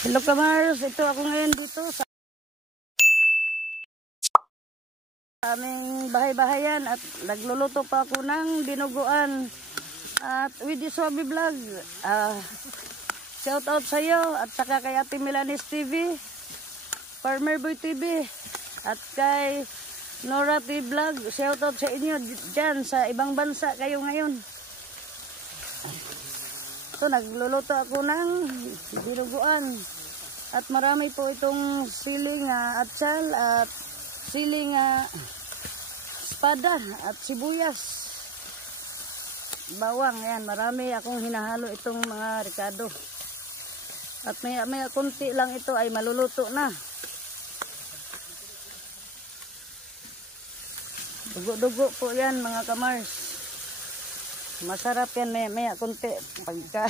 Hello Kamars, ito ako ngayon dito sa aming bahay-bahayan at nagluluto pa ako ng dinuguan at with the Swabe Vlog. Shout out sa iyo at saka kay Ate Milanis TV, Farmer Boy TV at kay Nora TV Vlog. Shout out sa inyo dyan sa ibang bansa kayo ngayon. So nagluluto ako ng dinuguan at marami po itong siling atsal at siling espada at sibuyas, bawang. Yan, marami akong hinahalo itong mga ricado at may kunti lang ito ay maluluto na. Dugo-dugo po yan mga kamars. Masarap yan, may kunti. Pagka